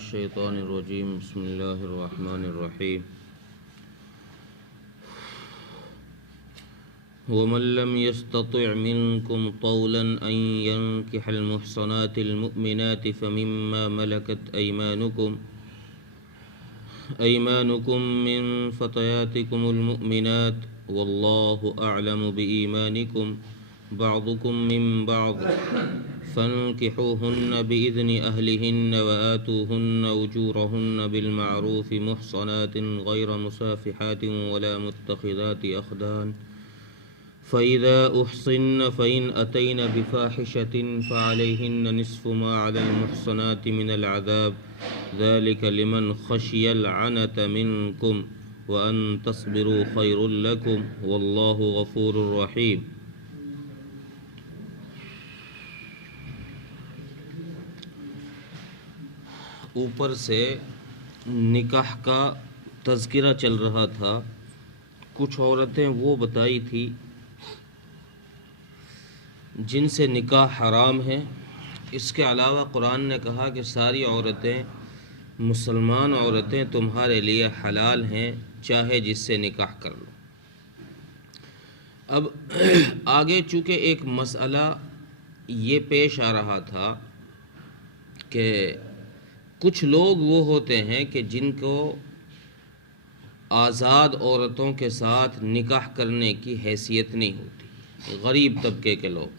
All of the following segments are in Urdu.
الشيطان الرجيم بسم الله الرحمن الرحيم ومن لم يستطع منكم طولا أن ينكح المحصنات المؤمنات فمما ملكت أيمانكم من فتياتكم المؤمنات والله أعلم بإيمانكم بعضكم من بعض فانكحوهن بإذن أهلهن وآتوهن أجورهن بالمعروف محصنات غير مسافحات ولا متخذات أخدان فإذا أحصن فإن أتين بفاحشة فعليهن نصف ما على المحصنات من العذاب ذلك لمن خشي العنة منكم وأن تصبروا خير لكم والله غفور رحيم۔ اوپر سے نکاح کا تذکرہ چل رہا تھا۔ کچھ عورتیں وہ بتائی تھی جن سے نکاح حرام ہے۔ اس کے علاوہ قرآن نے کہا کہ ساری عورتیں مسلمان عورتیں تمہارے لیے حلال ہیں، چاہے جس سے نکاح کر لو۔ اب آگے چونکہ ایک مسئلہ یہ پیش آ رہا تھا کہ کچھ لوگ وہ ہوتے ہیں کہ جن کو آزاد عورتوں کے ساتھ نکاح کرنے کی حیثیت نہیں ہوتی، غریب طبقے کے لوگ،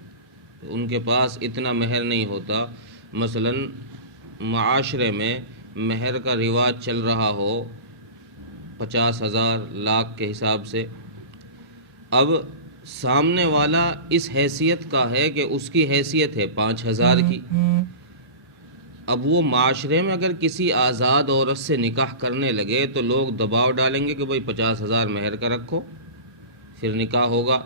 ان کے پاس اتنا مہر نہیں ہوتا۔ مثلا معاشرے میں مہر کا رواج چل رہا ہو 50,000 لاکھ کے حساب سے، اب سامنے والا اس حیثیت کا ہے کہ اس کی حیثیت ہے 5,000 کی۔ اب وہ معاشرے میں اگر کسی آزاد عورت سے نکاح کرنے لگے تو لوگ دباؤ ڈالیں گے کہ بھئی 50,000 مہر کا رکھو پھر نکاح ہوگا۔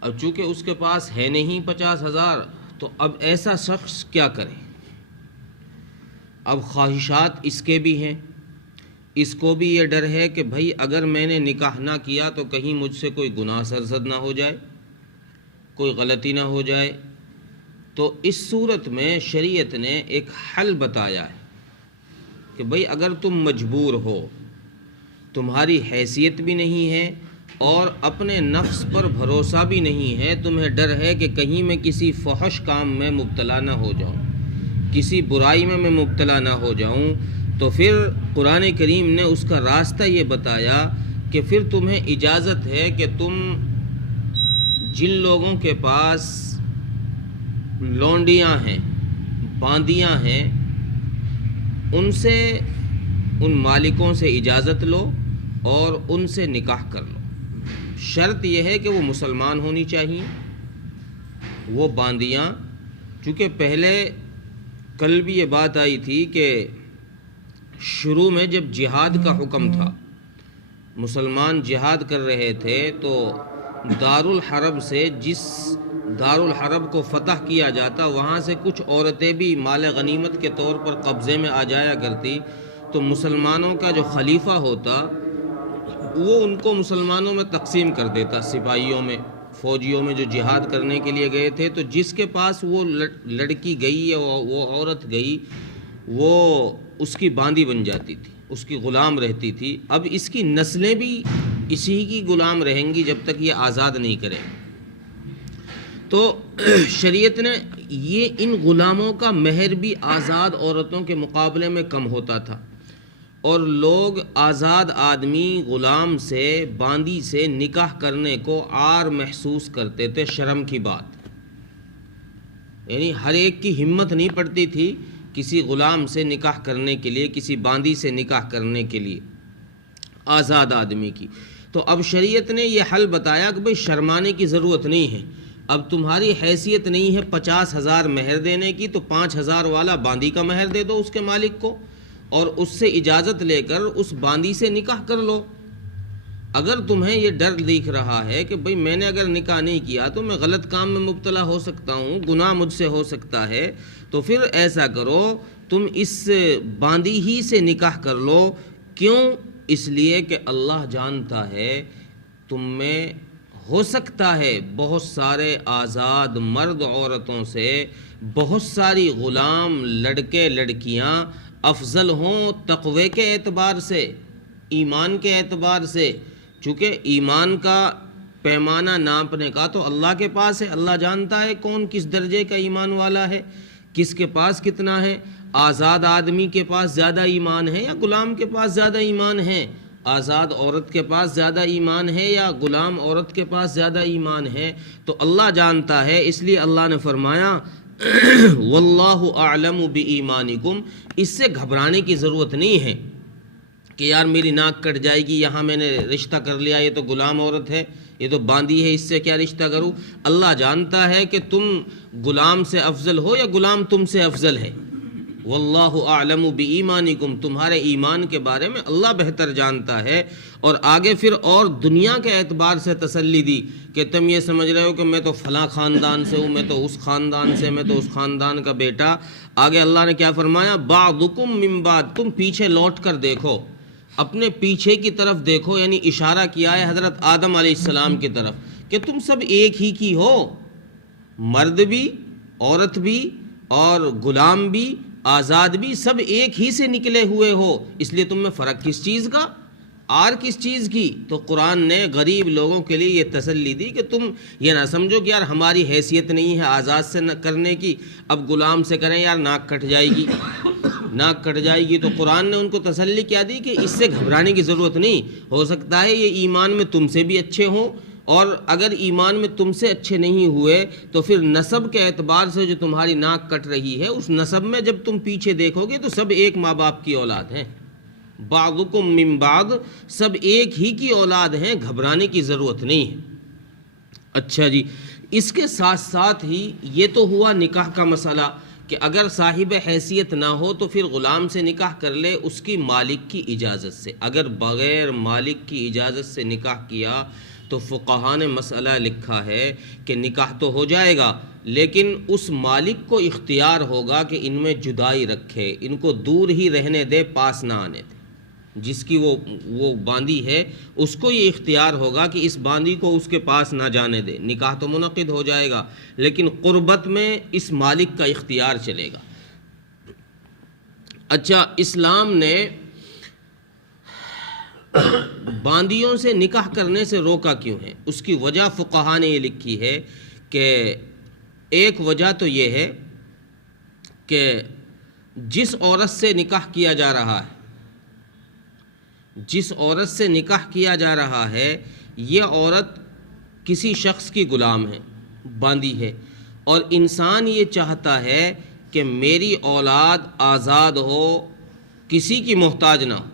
اب چونکہ اس کے پاس ہے نہیں 50,000 تو اب ایسا شخص کیا کرے؟ اب خواہشات اس کے بھی ہیں، اس کو بھی یہ ڈر ہے کہ بھئی اگر میں نے نکاح نہ کیا تو کہیں مجھ سے کوئی گناہ سرزد نہ ہو جائے، کوئی غلطی نہ ہو جائے۔ تو اس صورت میں شریعت نے ایک حل بتایا ہے کہ بھئی اگر تم مجبور ہو، تمہاری حیثیت بھی نہیں ہے اور اپنے نفس پر بھروسہ بھی نہیں ہے، تمہیں ڈر ہے کہ کہیں میں کسی فحش کام میں مبتلا نہ ہو جاؤں، کسی برائی میں مبتلا نہ ہو جاؤں، تو پھر قرآن کریم نے اس کا راستہ یہ بتایا کہ پھر تمہیں اجازت ہے کہ تم جن لوگوں کے پاس لونڈیاں ہیں، باندیاں ہیں، ان سے، ان مالکوں سے اجازت لو اور ان سے نکاح کر لو۔ شرط یہ ہے کہ وہ مسلمان ہونی چاہیے۔ وہ باندیاں، چونکہ پہلے کل بھی یہ بات آئی تھی کہ شروع میں جب جہاد کا حکم تھا، مسلمان جہاد کر رہے تھے، تو دارالحرب سے، جس دارالحرب کو فتح کیا جاتا، وہاں سے کچھ عورتیں بھی مال غنیمت کے طور پر قبضے میں آ جایا کرتی، تو مسلمانوں کا جو خلیفہ ہوتا وہ ان کو مسلمانوں میں تقسیم کر دیتا، سپاہیوں میں، فوجیوں میں جو جہاد کرنے کے لیے گئے تھے، تو جس کے پاس وہ لڑکی گئی یا وہ عورت گئی، وہ اس کی باندی بن جاتی تھی، اس کی غلام رہتی تھی۔ اب اس کی نسلیں بھی اسی کی غلام رہیں گی جب تک یہ آزاد نہیں کریں۔ تو شریعت نے یہ ان غلاموں کا مہر بھی آزاد عورتوں کے مقابلے میں کم ہوتا تھا، اور لوگ آزاد آدمی غلام سے، باندی سے نکاح کرنے کو عار محسوس کرتے تھے، شرم کی بات۔ یعنی ہر ایک کی ہمت نہیں پڑتی تھی کسی غلام سے نکاح کرنے کے لیے، کسی باندی سے نکاح کرنے کے لیے، آزاد آدمی کی۔ تو اب شریعت نے یہ حل بتایا کہ بھئی شرمانے کی ضرورت نہیں ہے، اب تمہاری حیثیت نہیں ہے 50,000 مہر دینے کی، تو 5,000 والا باندی کا مہر دے دو اس کے مالک کو، اور اس سے اجازت لے کر اس باندی سے نکاح کر لو۔ اگر تمہیں یہ ڈر دکھ رہا ہے کہ بھئی میں نے اگر نکاح نہیں کیا تو میں غلط کام میں مبتلا ہو سکتا ہوں، گناہ مجھ سے ہو سکتا ہے، تو پھر ایسا کرو، تم اس باندی ہی سے نکاح کر لو۔ کیوں؟ اس لیے کہ اللہ جانتا ہے تم میں ہو سکتا ہے بہت سارے آزاد مرد عورتوں سے بہت ساری غلام لڑکے لڑکیاں افضل ہوں تقوی کے اعتبار سے، ایمان کے اعتبار سے، چونکہ ایمان کا پیمانہ ناپنے کا تو اللہ کے پاس ہے، اللہ جانتا ہے کون کس درجے کا ایمان والا ہے، کس کے پاس کتنا ہے۔ آزاد آدمی کے پاس زیادہ ایمان ہے یا غلام کے پاس زیادہ ایمان ہے، آزاد عورت کے پاس زیادہ ایمان ہے یا غلام عورت کے پاس زیادہ ایمان ہے، تو اللہ جانتا ہے۔ اس لیے اللہ نے فرمایا واللہ اعلم بایمانکم، اس سے گھبرانے کی ضرورت نہیں ہے کہ یار میری ناک کٹ جائے گی، یہاں میں نے رشتہ کر لیا، یہ تو غلام عورت ہے، یہ تو باندھی ہے، اس سے کیا رشتہ کروں۔ اللہ جانتا ہے کہ تم غلام سے افضل ہو یا غلام تم سے افضل ہے۔ واللہ اعلم بایمانکم، تمہارے ایمان کے بارے میں اللہ بہتر جانتا ہے۔ اور آگے پھر اور دنیا کے اعتبار سے تسلی دی کہ تم یہ سمجھ رہے ہو کہ میں تو فلاں خاندان سے ہوں، میں تو اس خاندان سے، میں تو اس خاندان کا بیٹا۔ آگے اللہ نے کیا فرمایا، بعضکم من بعض، تم پیچھے لوٹ کر دیکھو، اپنے پیچھے کی طرف دیکھو، یعنی اشارہ کیا ہے حضرت آدم علیہ السلام کی طرف کہ تم سب ایک ہی کی ہو، مرد بھی، عورت بھی، اور غلام بھی، آزاد بھی، سب ایک ہی سے نکلے ہوئے ہو، اس لیے تم میں فرق کس چیز کا، آر کس چیز کی۔ تو قرآن نے غریب لوگوں کے لیے یہ تسلی دی کہ تم یہ نہ سمجھو کہ یار ہماری حیثیت نہیں ہے آزاد سے کرنے کی، اب غلام سے کریں یار ناک کٹ جائے گی، ناک کٹ جائے گی۔ تو قرآن نے ان کو تسلی کیا دی کہ اس سے گھبرانے کی ضرورت نہیں، ہو سکتا ہے یہ ایمان میں تم سے بھی اچھے ہوں، اور اگر ایمان میں تم سے اچھے نہیں ہوئے تو پھر نسب کے اعتبار سے جو تمہاری ناک کٹ رہی ہے، اس نسب میں جب تم پیچھے دیکھو گے تو سب ایک ماں باپ کی اولاد ہیں، بعضکم من بعض، سب ایک ہی کی اولاد ہیں، گھبرانے کی ضرورت نہیں ہے۔ اچھا جی، اس کے ساتھ ساتھ ہی یہ تو ہوا نکاح کا مسئلہ کہ اگر صاحب حیثیت نہ ہو تو پھر غلام سے نکاح کر لے اس کی مالک کی اجازت سے۔ اگر بغیر مالک کی اجازت سے نکاح کیا تو فقہاء نے مسئلہ لکھا ہے کہ نکاح تو ہو جائے گا، لیکن اس مالک کو اختیار ہوگا کہ ان میں جدائی رکھے، ان کو دور ہی رہنے دے، پاس نہ آنے دے۔ جس کی وہ باندھی ہے اس کو یہ اختیار ہوگا کہ اس باندھی کو اس کے پاس نہ جانے دے، نکاح تو منعقد ہو جائے گا، لیکن قربت میں اس مالک کا اختیار چلے گا۔ اچھا، اسلام نے باندیوں سے نکاح کرنے سے روکا کیوں ہے؟ اس کی وجہ فقہاء نے یہ لکھی ہے کہ ایک وجہ تو یہ ہے کہ جس عورت سے نکاح کیا جا رہا ہے، جس عورت سے نکاح کیا جا رہا ہے، یہ عورت کسی شخص کی غلام ہے، باندھی ہے، اور انسان یہ چاہتا ہے کہ میری اولاد آزاد ہو، کسی کی محتاج نہ ہو۔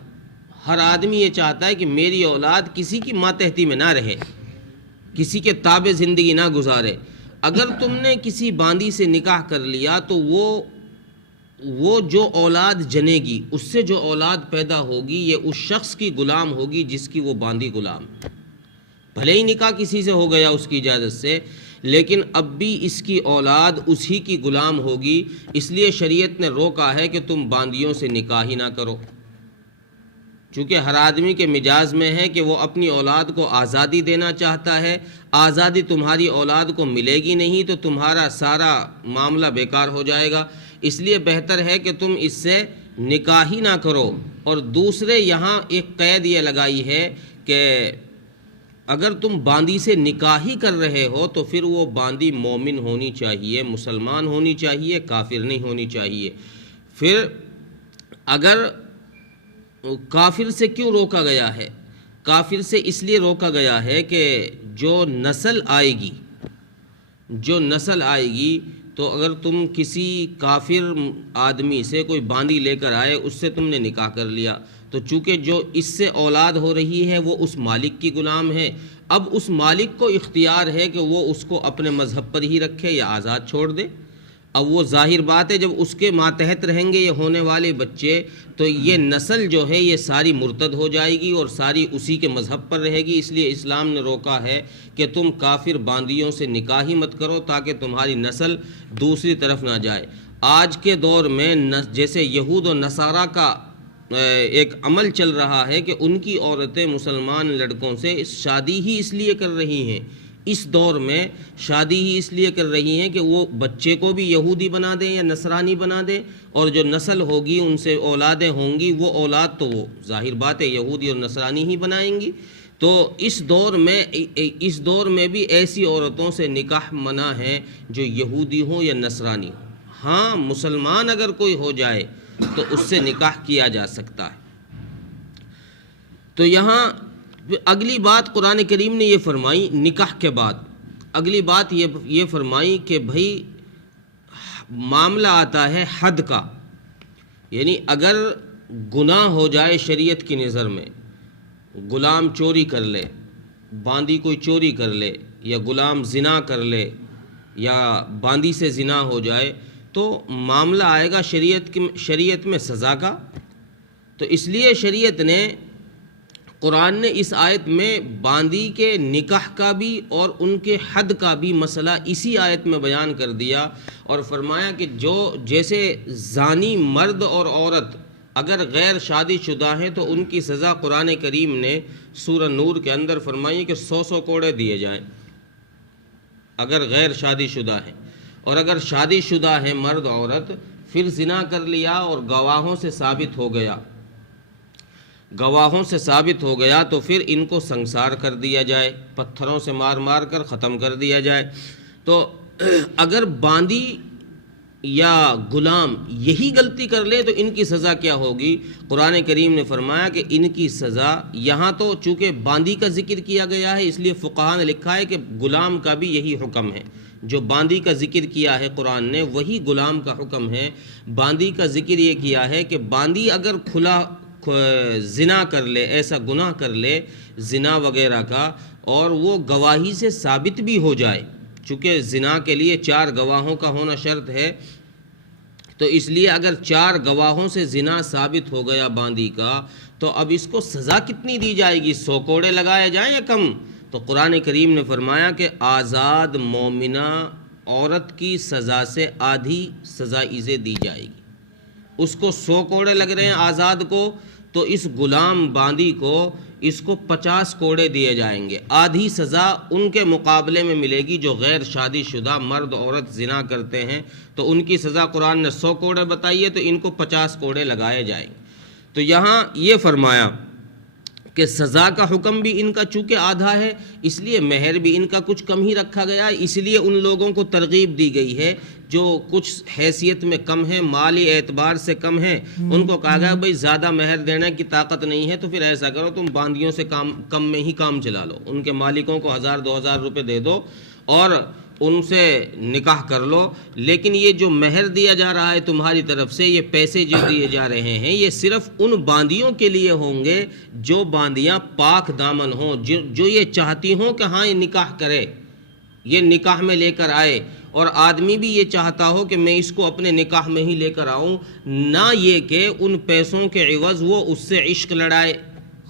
ہر آدمی یہ چاہتا ہے کہ میری اولاد کسی کی ماتحتی میں نہ رہے، کسی کے تابع زندگی نہ گزارے۔ اگر تم نے کسی باندھی سے نکاح کر لیا تو وہ جو اولاد جنے گی، اس سے جو اولاد پیدا ہوگی، یہ اس شخص کی غلام ہوگی جس کی وہ باندھی غلام ہے۔ بھلے ہی نکاح کسی سے ہو گیا اس کی اجازت سے، لیکن اب بھی اس کی اولاد اسی کی غلام ہوگی۔ اس لیے شریعت نے روکا ہے کہ تم باندیوں سے نکاح ہی نہ کرو، چونکہ ہر آدمی کے مزاج میں ہے کہ وہ اپنی اولاد کو آزادی دینا چاہتا ہے۔ آزادی تمہاری اولاد کو ملے گی نہیں تو تمہارا سارا معاملہ بیکار ہو جائے گا۔ اس لیے بہتر ہے کہ تم اس سے نکاح ہی نہ کرو۔ اور دوسرے یہاں ایک قید یہ لگائی ہے کہ اگر تم باندھی سے نکاح ہی کر رہے ہو تو پھر وہ باندھی مومن ہونی چاہیے، مسلمان ہونی چاہیے، کافر نہیں ہونی چاہیے۔ پھر اگر کافر سے کیوں روکا گیا ہے؟ کافر سے اس لیے روکا گیا ہے کہ جو نسل آئے گی تو اگر تم کسی کافر آدمی سے کوئی باندھی لے کر آئے، اس سے تم نے نکاح کر لیا، تو چونکہ جو اس سے اولاد ہو رہی ہے وہ اس مالک کی غلام ہے، اب اس مالک کو اختیار ہے کہ وہ اس کو اپنے مذہب پر ہی رکھے یا آزاد چھوڑ دے۔ اب وہ ظاہر بات ہے جب اس کے ماتحت رہیں گے یہ ہونے والے بچے تو یہ نسل جو ہے یہ ساری مرتد ہو جائے گی اور ساری اسی کے مذہب پر رہے گی۔ اس لیے اسلام نے روکا ہے کہ تم کافر باندیوں سے نکاح ہی مت کرو تاکہ تمہاری نسل دوسری طرف نہ جائے۔ آج کے دور میں جیسے یہود و نصارہ کا ایک عمل چل رہا ہے کہ ان کی عورتیں مسلمان لڑکوں سے شادی ہی اس لیے کر رہی ہیں، اس دور میں شادی ہی اس لیے کر رہی ہیں کہ وہ بچے کو بھی یہودی بنا دیں یا نصرانی بنا دیں، اور جو نسل ہوگی ان سے اولادیں ہوں گی، وہ اولاد تو وہ ظاہر بات ہے یہودی اور نصرانی ہی بنائیں گی۔ تو اس دور میں بھی ایسی عورتوں سے نکاح منع ہے جو یہودی ہوں یا نصرانی ہوں۔ ہاں مسلمان اگر کوئی ہو جائے تو اس سے نکاح کیا جا سکتا ہے۔ تو یہاں اگلی بات قرآن کریم نے یہ فرمائی، نکاح کے بعد اگلی بات یہ فرمائی کہ بھئی معاملہ آتا ہے حد کا، یعنی اگر گناہ ہو جائے شریعت کی نظر میں، غلام چوری کر لے، باندی کوئی چوری کر لے، یا غلام زنا کر لے، یا باندی سے زنا ہو جائے، تو معاملہ آئے گا شریعت میں سزا کا۔ تو اس لیے شریعت نے، قرآن نے اس آیت میں باندی کے نکاح کا بھی اور ان کے حد کا بھی مسئلہ اسی آیت میں بیان کر دیا، اور فرمایا کہ جیسے زانی مرد اور عورت اگر غیر شادی شدہ ہیں تو ان کی سزا قرآن کریم نے سورہ نور کے اندر فرمائی کہ 100 کوڑے دیے جائیں اگر غیر شادی شدہ ہیں، اور اگر شادی شدہ ہیں مرد عورت پھر زنا کر لیا اور گواہوں سے ثابت ہو گیا تو پھر ان کو سنسار کر دیا جائے، پتھروں سے مار مار کر ختم کر دیا جائے۔ تو اگر باندی یا غلام یہی غلطی کر لے تو ان کی سزا کیا ہوگی؟ قرآن کریم نے فرمایا کہ ان کی سزا، یہاں تو چونکہ باندی کا ذکر کیا گیا ہے اس لیے فقہاء نے لکھا ہے کہ غلام کا بھی یہی حکم ہے، جو باندی کا ذکر کیا ہے قرآن نے وہی غلام کا حکم ہے۔ باندی کا ذکر یہ کیا ہے کہ باندی اگر کھلا زنا کر لے، ایسا گناہ کر لے زنا وغیرہ کا، اور وہ گواہی سے ثابت بھی ہو جائے، چونکہ زنا کے لیے 4 گواہوں کا ہونا شرط ہے، تو اس لیے اگر 4 گواہوں سے زنا ثابت ہو گیا باندی کا، تو اب اس کو سزا کتنی دی جائے گی؟ 100 کوڑے لگائے جائیں یا کم؟ تو قرآن کریم نے فرمایا کہ آزاد مومنہ عورت کی سزا سے آدھی سزا اسے دی جائے گی۔ اس کو 100 کوڑے لگ رہے ہیں آزاد کو، تو اس غلام باندی کو اس کو 50 کوڑے دیے جائیں گے، آدھی سزا ان کے مقابلے میں ملے گی جو غیر شادی شدہ مرد عورت زنا کرتے ہیں، تو ان کی سزا قرآن نے 100 کوڑے بتائی ہے، تو ان کو 50 کوڑے لگائے جائیں گے۔ تو یہاں یہ فرمایا کہ سزا کا حکم بھی ان کا چونکہ آدھا ہے، اس لیے مہر بھی ان کا کچھ کم ہی رکھا گیا ہے، اس لیے ان لوگوں کو ترغیب دی گئی ہے جو کچھ حیثیت میں کم ہیں، مالی اعتبار سے کم ہیں، ان کو کہا گیا بھئی زیادہ مہر دینے کی طاقت نہیں ہے تو پھر ایسا کرو تم باندیوں سے کم میں ہی کام چلا لو، ان کے مالکوں کو 1000-2000 روپے دے دو اور ان سے نکاح کر لو۔ لیکن یہ جو مہر دیا جا رہا ہے تمہاری طرف سے، یہ پیسے جو دیے جا رہے ہیں، یہ صرف ان باندیوں کے لیے ہوں گے جو باندیاں پاک دامن ہوں، جو یہ چاہتی ہوں کہ ہاں یہ نکاح کرے، یہ نکاح میں لے کر آئے، اور آدمی بھی یہ چاہتا ہو کہ میں اس کو اپنے نکاح میں ہی لے کر آؤں، نہ یہ کہ ان پیسوں کے عوض وہ اس سے عشق لڑائے،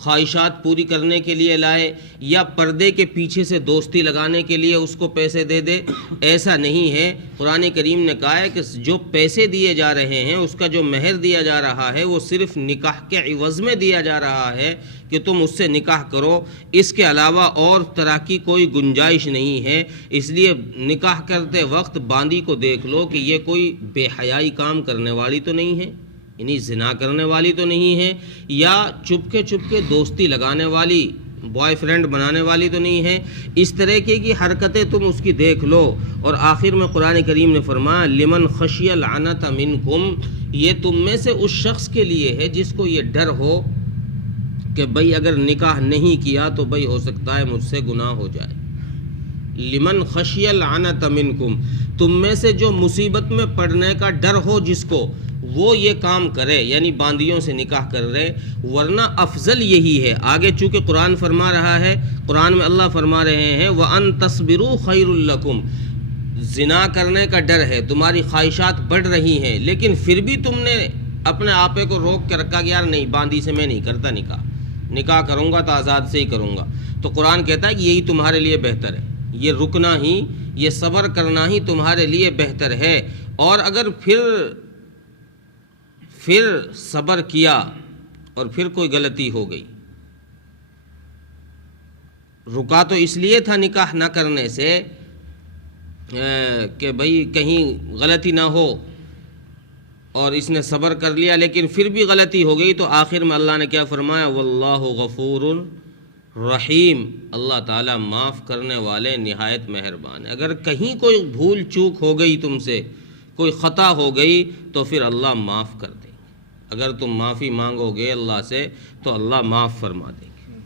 خواہشات پوری کرنے کے لیے لائے، یا پردے کے پیچھے سے دوستی لگانے کے لیے اس کو پیسے دے دے۔ ایسا نہیں ہے، قرآن کریم نے کہا ہے کہ جو پیسے دیے جا رہے ہیں، اس کا جو مہر دیا جا رہا ہے، وہ صرف نکاح کے عوض میں دیا جا رہا ہے کہ تم اس سے نکاح کرو، اس کے علاوہ اور طرح کی کوئی گنجائش نہیں ہے۔ اس لیے نکاح کرتے وقت باندی کو دیکھ لو کہ یہ کوئی بے حیائی کام کرنے والی تو نہیں ہے، یعنی زنا کرنے والی تو نہیں ہے، یا چپکے دوستی لگانے والی، بوائے فرینڈ بنانے والی تو نہیں ہے۔ اس طرح کی حرکتیں تم اس کی دیکھ لو۔ اور آخر میں قرآن کریم نے فرمایا لمن خشی العنت منکم، یہ تم میں سے اس شخص کے لیے ہے جس کو یہ ڈر ہو کہ بھئی اگر نکاح نہیں کیا تو بھئی ہو سکتا ہے مجھ سے گناہ ہو جائے۔ لمن خشی العنت منکم، تم میں سے جو مصیبت میں پڑنے کا ڈر ہو جس کو، وہ یہ کام کرے، یعنی باندیوں سے نکاح کر رہے، ورنہ افضل یہی ہے۔ آگے چونکہ قرآن فرما رہا ہے، قرآن میں اللہ فرما رہے ہیں وَأَن تَصْبِرُوا خَيْرٌ لَكُمْ، زنا کرنے کا ڈر ہے، تمہاری خواہشات بڑھ رہی ہیں، لیکن پھر بھی تم نے اپنے آپے کو روک کے رکھا کہ یار نہیں، باندی سے میں نہیں کرتا نکاح کروں گا تو آزاد سے ہی کروں گا، تو قرآن کہتا ہے کہ یہی تمہارے لیے بہتر ہے، یہ رکنا ہی، یہ صبر کرنا ہی تمہارے لیے بہتر ہے۔ اور اگر پھر صبر کیا اور پھر کوئی غلطی ہو گئی رکا تو اس لیے تھا نکاح نہ کرنے سے کہ بھئی کہیں غلطی نہ ہو، اور اس نے صبر کر لیا، لیکن پھر بھی غلطی ہو گئی تو آخر میں اللہ نے کیا فرمایا؟ واللہ غفور رحیم، اللہ تعالیٰ معاف کرنے والے نہایت مہربان ہے۔ اگر کہیں کوئی بھول چوک ہو گئی تم سے، کوئی خطا ہو گئی تو پھر اللہ معاف کر دیں گے۔ اگر تم معافی مانگو گے اللہ سے تو اللہ معاف فرما دیں گے۔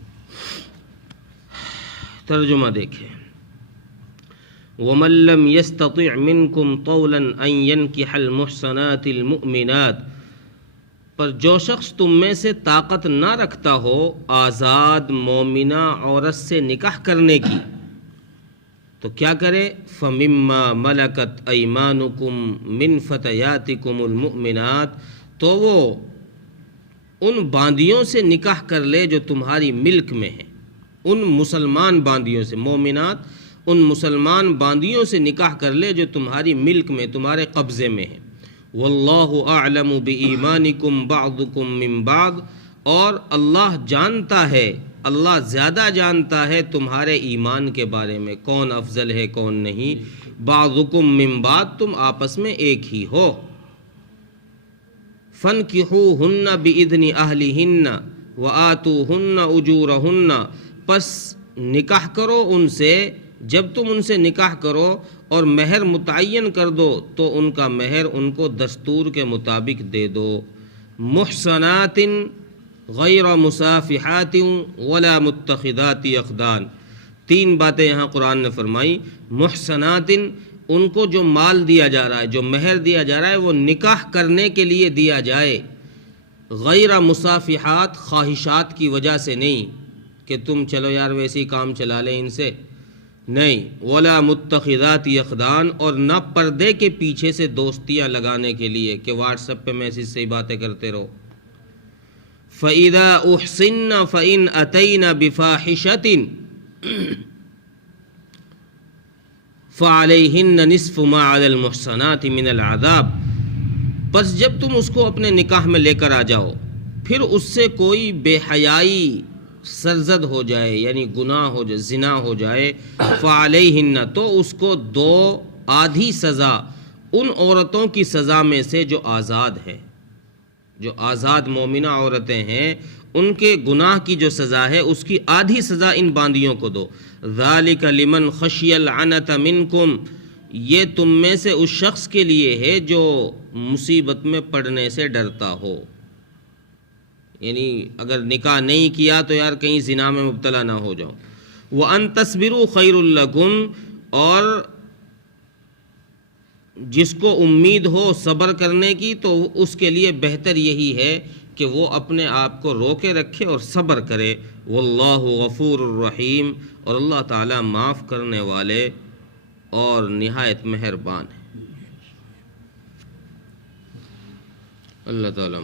ترجمہ دیکھیں، وَمَن لَّمْ يَسْتَطِعْ مِنكُمْ طَوْلًا أَن يَنكِحَ الْمُحْصَنَاتِ الْمُؤْمِنَاتِ، پر جو شخص تم میں سے طاقت نہ رکھتا ہو آزاد مومنہ عورت سے نکاح کرنے کی، تو کیا کرے؟ فَمِمَّا مَلَكَتْ أَيْمَانُكُمْ مِنْ فَتَيَاتِكُمُ الْمُؤْمِنَاتِ، تو وہ ان باندیوں سے نکاح کر لے جو تمہاری ملک میں ہیں، ان مسلمان باندیوں سے، مومنات ان مسلمان باندیوں سے نکاح کر لے جو تمہاری ملک میں، تمہارے قبضے میں ہیں۔ واللہ اعلم بایمانکم بعضکم من بعض، اور اللہ جانتا ہے، اللہ زیادہ جانتا ہے تمہارے ایمان کے بارے میں، کون افضل ہے کون نہیں۔ بعضکم من بعض، تم آپس میں ایک ہی ہو۔ فانکحوہن باذن اہلہن وآتوہن اجورہن، پس نکاح کرو ان سے، جب تم ان سے نکاح کرو اور مہر متعین کر دو تو ان کا مہر ان کو دستور کے مطابق دے دو۔ محصنات غیر مصافحات ولا متخذات اخدان، تین باتیں یہاں قرآن نے فرمائی۔ محصنات، ان کو جو مال دیا جا رہا ہے، جو مہر دیا جا رہا ہے، وہ نکاح کرنے کے لیے دیا جائے۔ غیر مصافحات، خواہشات کی وجہ سے نہیں کہ تم چلو یار ویسے ہی کام چلا لیں ان سے، نہیں۔ ولا متخذات اخدان، اور نہ پردے کے پیچھے سے دوستیاں لگانے کے لیے کہ واٹس ایپ پہ میسج سے ہی باتیں کرتے رہو۔ فَإِذَا أُحْصِنَّ فَإِنْ أَتَيْنَ بِفَاحِشَةٍ فَعَلَيْهِنَّ نِصْفُ مَا عَلَى الْمُحْصَنَاتِ مِنَ الْعَذَابِ، پس جب تم اس کو اپنے نکاح میں لے کر آ جاؤ، پھر اس سے کوئی بے حیائی سرزد ہو جائے، یعنی گناہ ہو جائے، زنا ہو جائے، فعلیہن، تو اس کو دو آدھی سزا ان عورتوں کی سزا میں سے جو آزاد ہے، جو آزاد مومنہ عورتیں ہیں، ان کے گناہ کی جو سزا ہے اس کی آدھی سزا ان باندیوں کو دو۔ ذالک لمن خشی العنت منکم، یہ تم میں سے اس شخص کے لیے ہے جو مصیبت میں پڑنے سے ڈرتا ہو، یعنی اگر نکاح نہیں کیا تو یار کہیں زنا میں مبتلا نہ ہو جاؤ۔ وَأَن تَصْبِرُوا خَيْرٌ لَكُمْ، اور جس کو امید ہو صبر کرنے کی تو اس کے لیے بہتر یہی ہے کہ وہ اپنے آپ کو روکے رکھے اور صبر کرے۔ واللہ غفور الرحیم، اور اللہ تعالیٰ معاف کرنے والے اور نہایت مہربان ہے۔ اللہ تعالیٰ